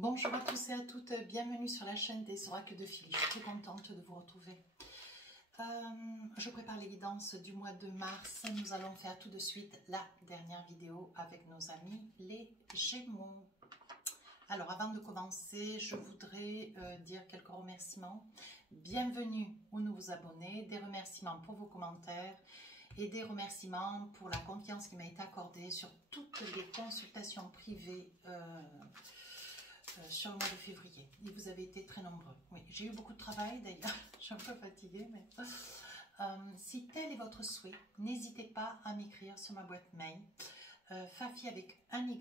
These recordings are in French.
Bonjour à tous et à toutes, bienvenue sur la chaîne des oracles de Philly. Je suis très contente de vous retrouver. Je prépare les guidances du mois de mars. Nous allons faire tout de suite la dernière vidéo avec nos amis les Gémeaux. Alors avant de commencer, je voudrais dire quelques remerciements. Bienvenue aux nouveaux abonnés, des remerciements pour vos commentaires et des remerciements pour la confiance qui m'a été accordée sur toutes les consultations privées sur le mois de février. Et vous avez été très nombreux. Oui, j'ai eu beaucoup de travail d'ailleurs, je suis un peu fatiguée, mais si tel est votre souhait, n'hésitez pas à m'écrire sur ma boîte mail fafi avec un y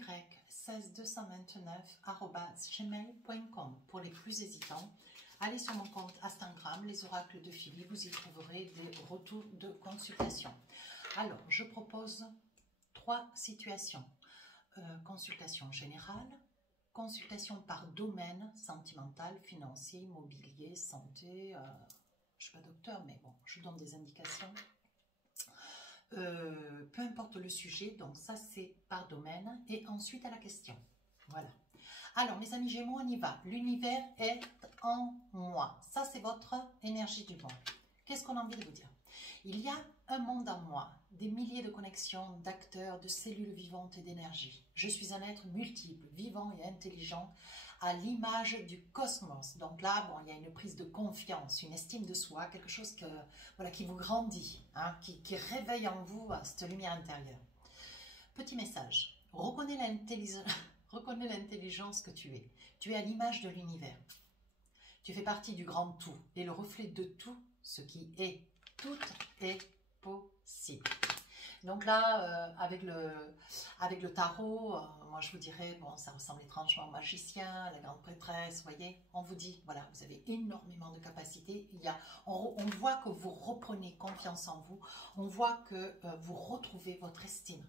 16229@gmail.com. Pour les plus hésitants, allez sur mon compte Instagram, les oracles de Philly, vous y trouverez des retours de consultation. Alors, je propose 3 situations. Consultation générale, consultation par domaine, sentimental, financier, immobilier, santé, je ne suis pas docteur, mais bon, je donne des indications. Peu importe le sujet, donc ça c'est par domaine, et ensuite à la question. Voilà. Alors mes amis Gémeaux, on y va. L'univers est en moi. Ça c'est votre énergie du monde. Qu'est-ce qu'on a envie de vous dire? Il y a un monde en moi, des milliers de connexions, d'acteurs, de cellules vivantes et d'énergie. Je suis un être multiple, vivant et intelligent, à l'image du cosmos. Donc là, bon, il y a une prise de confiance, une estime de soi, quelque chose que, voilà, qui vous grandit, hein, qui réveille en vous cette lumière intérieure. Petit message, reconnais l'intelligence que tu es. Tu es à l'image de l'univers. Tu fais partie du grand tout et le reflet de tout ce qui est. Tout est possible. Donc là, avec le tarot, moi je vous dirais, bon, ça ressemble étrangement au magicien, à la grande prêtresse, vous voyez, on vous dit, voilà, vous avez énormément de capacités, on voit que vous reprenez confiance en vous, on voit que vous retrouvez votre estime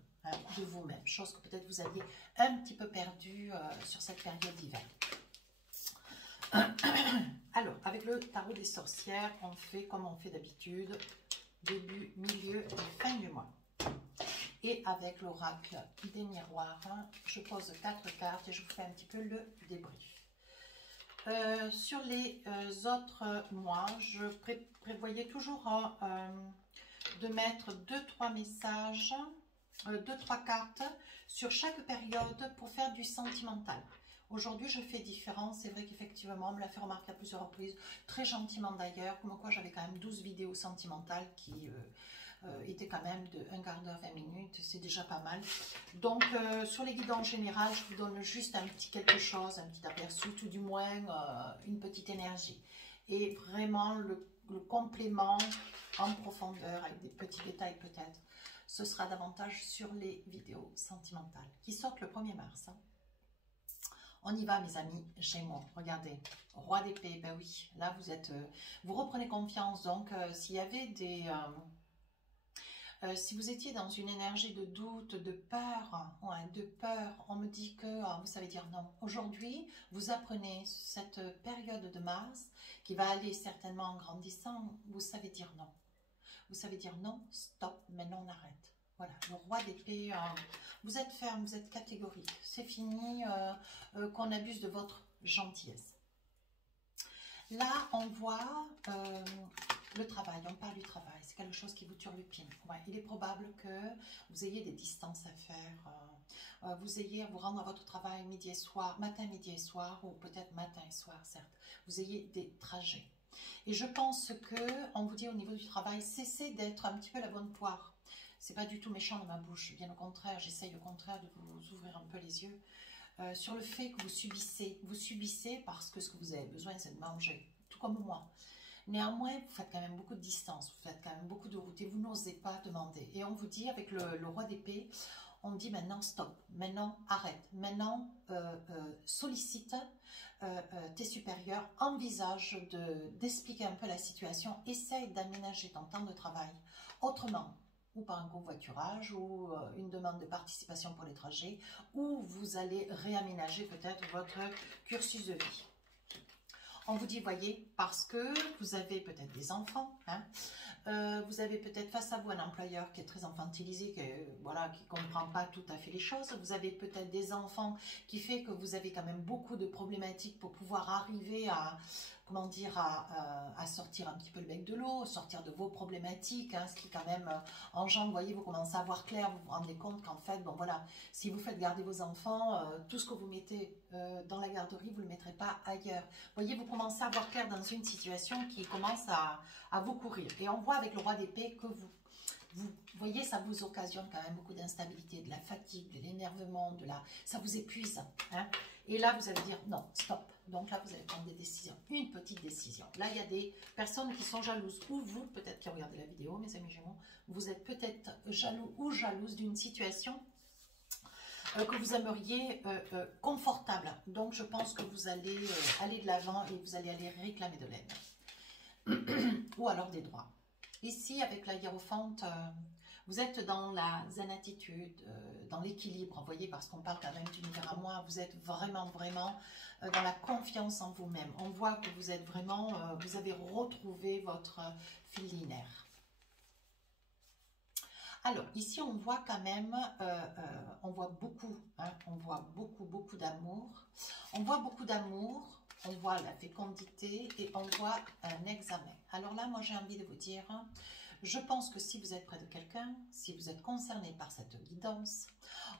de vous-même, chose que peut-être vous aviez un petit peu perdue sur cette période d'hiver. Alors, avec le tarot des sorcières, on fait comme on fait d'habitude, début, milieu et fin du mois. Et avec l'oracle des miroirs, je pose 4 cartes et je vous fais un petit peu le débrief. Sur les autres mois, je prévoyais toujours de mettre 2-3 messages, 2-3 cartes sur chaque période pour faire du sentimental. Aujourd'hui, je fais différent. C'est vrai qu'effectivement, on me l'a fait remarquer à plusieurs reprises, très gentiment d'ailleurs, comme quoi j'avais quand même 12 vidéos sentimentales qui étaient quand même de 1 quart d'heure, 20 minutes. C'est déjà pas mal. Donc, sur les guides en général, je vous donne juste un petit quelque chose, un petit aperçu, tout du moins une petite énergie. Et vraiment, le complément en profondeur, avec des petits détails peut-être, ce sera davantage sur les vidéos sentimentales qui sortent le 1er mars. On y va mes amis Gémeaux, regardez, roi d'épée, ben oui, là vous êtes, vous reprenez confiance, donc s'il y avait des, si vous étiez dans une énergie de doute, de peur, on me dit que vous savez dire non. Aujourd'hui, vous apprenez cette période de mars qui va aller certainement en grandissant, vous savez dire non. Vous savez dire non, stop, maintenant on arrête. Voilà, le roi d'épée, vous êtes ferme, vous êtes catégorique. C'est fini qu'on abuse de votre gentillesse. Là, on voit le travail, on parle du travail. C'est quelque chose qui vous turlupine. Ouais, il est probable que vous ayez des distances à faire. Vous ayez à vous rendre à votre travail midi et soir, matin, midi et soir, ou peut-être matin et soir, certes. Vous ayez des trajets. Et je pense que on vous dit au niveau du travail, cessez d'être un petit peu la bonne poire. C'est pas du tout méchant de ma bouche, bien au contraire, j'essaye au contraire de vous ouvrir un peu les yeux sur le fait que vous subissez parce que ce que vous avez besoin c'est de manger, tout comme moi. Néanmoins, vous faites quand même beaucoup de distance, vous faites quand même beaucoup de route et vous n'osez pas demander. Et on vous dit avec le roi d'épée, on dit maintenant stop, maintenant arrête, maintenant sollicite tes supérieurs, envisage d'expliquer un peu la situation, essaye d'aménager ton temps de travail autrement, ou par un covoiturage, ou une demande de participation pour les trajets, ou vous allez réaménager peut-être votre cursus de vie. On vous dit, voyez, parce que vous avez peut-être des enfants, hein, vous avez peut-être face à vous un employeur qui est très infantilisé, voilà, qui ne comprend pas tout à fait les choses. Vous avez peut-être des enfants qui fait que vous avez quand même beaucoup de problématiques pour pouvoir arriver à, comment dire, à sortir un petit peu le bec de l'eau, sortir de vos problématiques, hein, ce qui quand même engendre, vous voyez, vous commencez à voir clair, vous vous rendez compte qu'en fait, bon voilà, si vous faites garder vos enfants, tout ce que vous mettez dans la garderie, vous ne le mettrez pas ailleurs. Vous voyez, vous commencez à voir clair dans une situation qui commence à vous courir. Et on voit avec le roi d'épée que vous voyez, ça vous occasionne quand même beaucoup d'instabilité, de la fatigue, de l'énervement, ça vous épuise. Hein. Et là, vous allez dire non, stop. Donc là, vous allez prendre des décisions, une petite décision. Là, il y a des personnes qui sont jalouses, ou vous, peut-être qui regardez la vidéo, mes amis Gémeaux, vous êtes peut-être jaloux ou jalouse d'une situation que vous aimeriez confortable. Donc, je pense que vous allez aller de l'avant et vous allez aller réclamer de l'aide. Ou alors des droits. Ici, avec la hiérophante, vous êtes dans la zen attitude, dans l'équilibre, vous voyez, parce qu'on parle quand même d'univers à moi, vous êtes vraiment dans la confiance en vous-même. On voit que vous êtes vraiment, vous avez retrouvé votre fil linéaire. Alors, ici, on voit quand même, on voit beaucoup, hein, on voit beaucoup d'amour. On voit beaucoup d'amour, on voit la fécondité et on voit un examen. Alors là, moi, j'ai envie de vous dire, je pense que si vous êtes près de quelqu'un, si vous êtes concerné par cette guidance,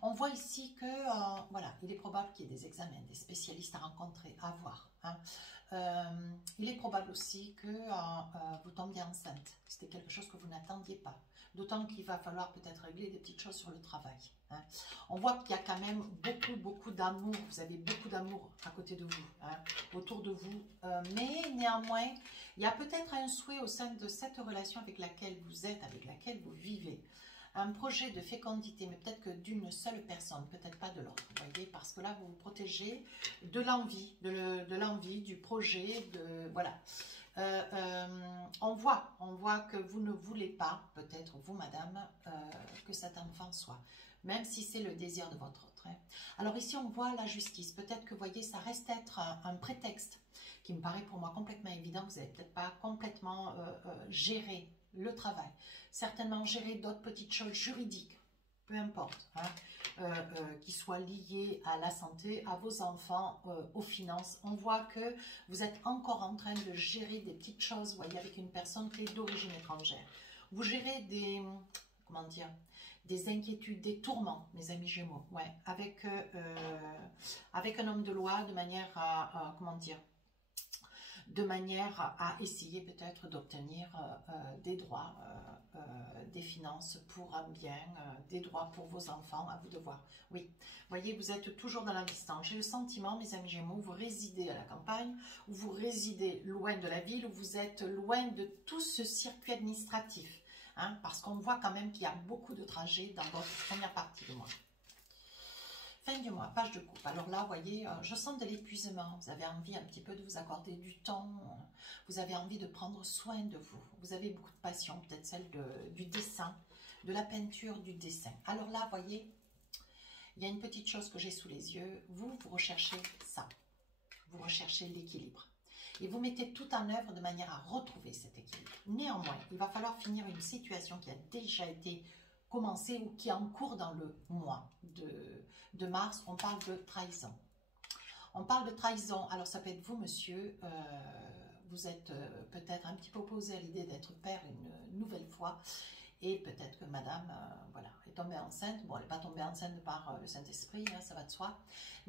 on voit ici que, voilà, il est probable qu'il y ait des examens, des spécialistes à rencontrer, à voir. Hein. Il est probable aussi que vous tombiez enceinte. C'était quelque chose que vous n'attendiez pas. D'autant qu'il va falloir peut-être régler des petites choses sur le travail. Hein. On voit qu'il y a quand même beaucoup d'amour. Vous avez beaucoup d'amour à côté de vous, hein, autour de vous. Mais néanmoins, il y a peut-être un souhait au sein de cette relation avec laquelle vous êtes, avec laquelle vous vivez. Un projet de fécondité, mais peut-être que d'une seule personne, peut-être pas de l'autre, vous voyez, parce que là, vous vous protégez de l'envie, de l'envie, du projet, voilà. On voit que vous ne voulez pas, peut-être vous, madame, que cet enfant soit, même si c'est le désir de votre autre. Hein. Alors ici, on voit la justice. Peut-être que, vous voyez, ça reste être un prétexte qui me paraît pour moi complètement évident. Vous n'avez peut-être pas complètement géré le travail, certainement gérer d'autres petites choses juridiques, peu importe, hein, qui soient liées à la santé, à vos enfants, aux finances. On voit que vous êtes encore en train de gérer des petites choses, vous voyez, avec une personne qui est d'origine étrangère. Vous gérez des, comment dire, des inquiétudes, des tourments, mes amis Gémeaux, ouais, avec un homme de loi, de manière à comment dire, de manière à essayer peut-être d'obtenir des droits, des finances pour un bien, des droits pour vos enfants, à vous de voir. Oui, vous voyez, vous êtes toujours dans la distance. J'ai le sentiment, mes amis Gémeaux, vous résidez à la campagne, ou vous résidez loin de la ville, ou vous êtes loin de tout ce circuit administratif, hein, parce qu'on voit quand même qu'il y a beaucoup de trajets dans votre première partie de mois. Fin du mois, page de coupe. Alors là, vous voyez, je sens de l'épuisement. Vous avez envie un petit peu de vous accorder du temps. Vous avez envie de prendre soin de vous. Vous avez beaucoup de passion, peut-être celle du dessin, de la peinture, du dessin. Alors là, vous voyez, il y a une petite chose que j'ai sous les yeux. Vous recherchez ça. Vous recherchez l'équilibre. Et vous mettez tout en œuvre de manière à retrouver cet équilibre. Néanmoins, il va falloir finir une situation qui a déjà été commencée ou qui est en cours dans le mois de mars. On parle de trahison. On parle de trahison. Alors, ça peut être vous, monsieur. Vous êtes peut-être un petit peu opposé à l'idée d'être père une nouvelle fois. Et peut-être que madame, voilà, est tombée enceinte. Bon, elle n'est pas tombée enceinte par le Saint-Esprit, hein, ça va de soi.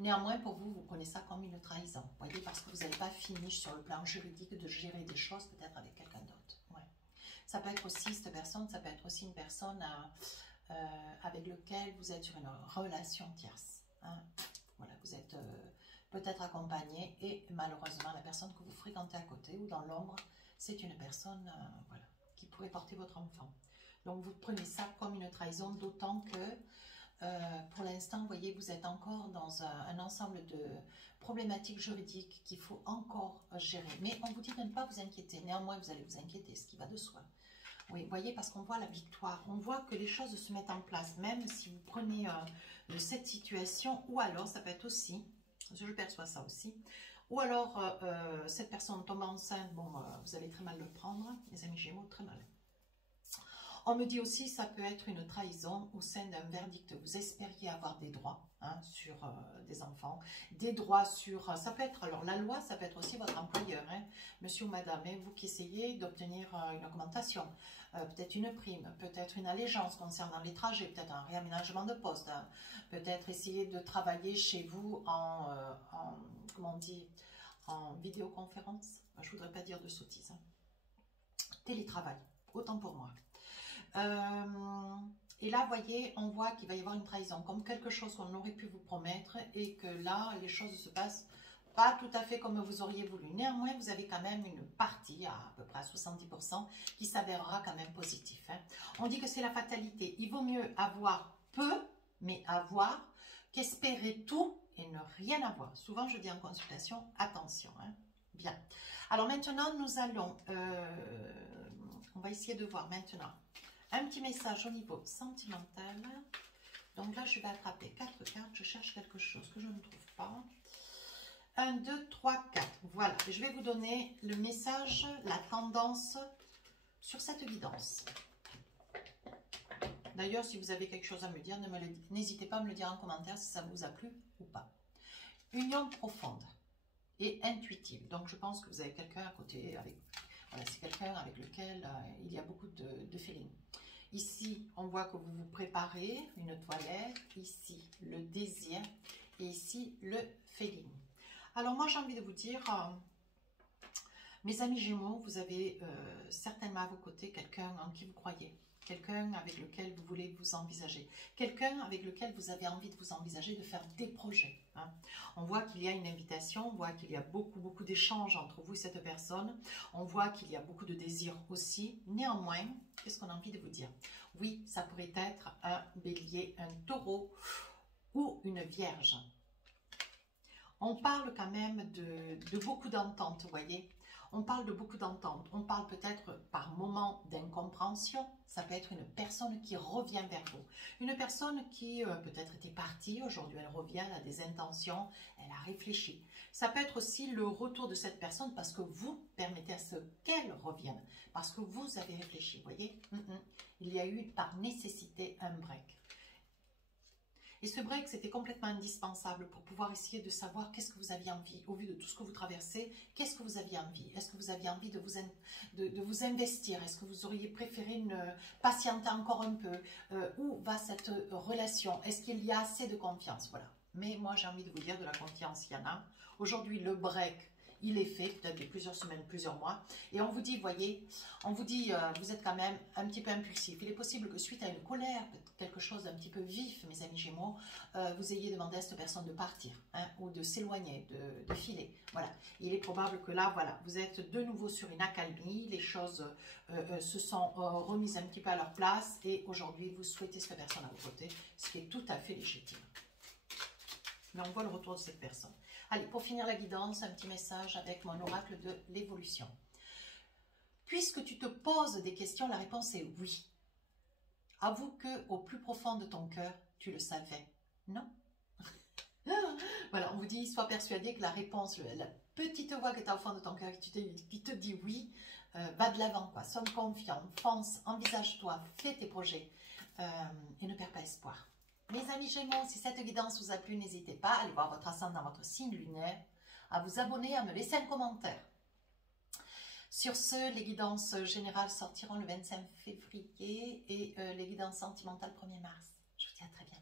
Néanmoins, pour vous, vous prenez ça comme une trahison. Vous voyez, parce que vous n'avez pas fini sur le plan juridique de gérer des choses, peut-être avec quelqu'un d'autre. Ouais. Ça peut être aussi, cette personne, ça peut être aussi une personne avec laquelle vous êtes sur une relation tierce. Hein. Voilà, vous êtes peut-être accompagné et malheureusement, la personne que vous fréquentez à côté ou dans l'ombre, c'est une personne voilà, qui pourrait porter votre enfant. Donc, vous prenez ça comme une trahison, d'autant que, pour l'instant, vous voyez, vous êtes encore dans un ensemble de problématiques juridiques qu'il faut encore gérer. Mais on vous dit de ne pas vous inquiéter. Néanmoins, vous allez vous inquiéter, ce qui va de soi. Oui, vous voyez, parce qu'on voit la victoire. On voit que les choses se mettent en place, même si vous prenez de cette situation. Ou alors, ça peut être aussi, je perçois ça aussi, Ou alors, cette personne tombe enceinte, bon, vous allez très mal le prendre, les amis Gémeaux, très mal. On me dit aussi, ça peut être une trahison au sein d'un verdict. Vous espériez avoir des droits sur des enfants, des droits sur... ça peut être, alors la loi, ça peut être aussi votre employeur, monsieur ou madame, vous qui essayez d'obtenir une augmentation, peut-être une prime, peut-être une allégeance concernant les trajets, peut-être un réaménagement de poste, peut-être essayer de travailler chez vous comment on dit, en vidéoconférence. Je ne voudrais pas dire de sottises. Télétravail, autant pour moi. Et là, vous voyez, on voit qu'il va y avoir une trahison, comme quelque chose qu'on aurait pu vous promettre et que là, les choses se passent pas tout à fait comme vous auriez voulu. Néanmoins, vous avez quand même une partie, à peu près à 70%, qui s'avérera quand même positif. On dit que c'est la fatalité. Il vaut mieux avoir peu, mais avoir, qu'espérer tout et ne rien avoir. Souvent, je dis en consultation, attention. Bien. Alors maintenant, nous allons... on va essayer de voir maintenant un petit message au niveau sentimental. Donc là, je vais attraper 4 cartes. Je cherche quelque chose que je ne trouve pas. 1, 2, 3, 4. Voilà. Je vais vous donner le message, la tendance sur cette guidance. D'ailleurs, si vous avez quelque chose à me dire, n'hésitez pas à me le dire en commentaire si ça vous a plu ou pas. Union profonde et intuitive. Donc, je pense que vous avez quelqu'un à côté avec vous. Voilà, c'est quelqu'un avec lequel il y a beaucoup de feeling. Ici, on voit que vous vous préparez une toilette. Ici, le désir. Et ici, le feeling. Alors, moi, j'ai envie de vous dire, mes amis Gémeaux, vous avez certainement à vos côtés quelqu'un en qui vous croyez. Quelqu'un avec lequel vous voulez vous envisager. Quelqu'un avec lequel vous avez envie de vous envisager, de faire des projets. On voit qu'il y a une invitation, on voit qu'il y a beaucoup d'échanges entre vous et cette personne. On voit qu'il y a beaucoup de désirs aussi. Néanmoins, qu'est-ce qu'on a envie de vous dire? Oui, ça pourrait être un bélier, un taureau ou une vierge. On parle quand même de beaucoup d'entente, vous voyez. On parle de beaucoup d'entente. On parle peut-être par moment d'incompréhension. Ça peut être une personne qui revient vers vous. Une personne qui peut-être était partie. Aujourd'hui, elle revient, elle a des intentions. Elle a réfléchi. Ça peut être aussi le retour de cette personne parce que vous permettez à ce qu'elle revienne. Parce que vous avez réfléchi, vous voyez. Il y a eu par nécessité un break. Et ce break, c'était complètement indispensable pour pouvoir essayer de savoir qu'est-ce que vous aviez envie, au vu de tout ce que vous traversez, qu'est-ce que vous aviez envie? Est-ce que vous aviez envie de vous investir? Est-ce que vous auriez préféré patienter encore un peu? Où va cette relation? Est-ce qu'il y a assez de confiance? Voilà. Mais moi, j'ai envie de vous dire, de la confiance, il y en a. Aujourd'hui, le break, il est fait, peut-être de plusieurs semaines, plusieurs mois. Et on vous dit, voyez, on vous dit, vous êtes quand même un petit peu impulsif. Il est possible que suite à une colère, quelque chose d'un petit peu vif, mes amis Gémeaux, vous ayez demandé à cette personne de partir ou de s'éloigner, de filer. Voilà. Il est probable que là, voilà, vous êtes de nouveau sur une accalmie. Les choses se sont remises un petit peu à leur place. Et aujourd'hui, vous souhaitez cette personne à vos côtés, ce qui est tout à fait légitime. Mais on voit le retour de cette personne. Allez, pour finir la guidance, un petit message avec mon oracle de l'évolution. Puisque tu te poses des questions, la réponse est oui. Avoue qu'au plus profond de ton cœur, tu le savais. Non? Voilà, on vous dit, sois persuadé que la réponse, la petite voix qui est au fond de ton cœur, qui te dit oui, va de l'avant, quoi. Sois confiant, fonce, envisage-toi, fais tes projets et ne perds pas espoir. Mes amis Gémeaux, si cette guidance vous a plu, n'hésitez pas à aller voir votre ascendant, votre signe lunaire, à vous abonner, à me laisser un commentaire. Sur ce, les guidances générales sortiront le 25 février et les guidances sentimentales 1er mars. Je vous dis à très bientôt.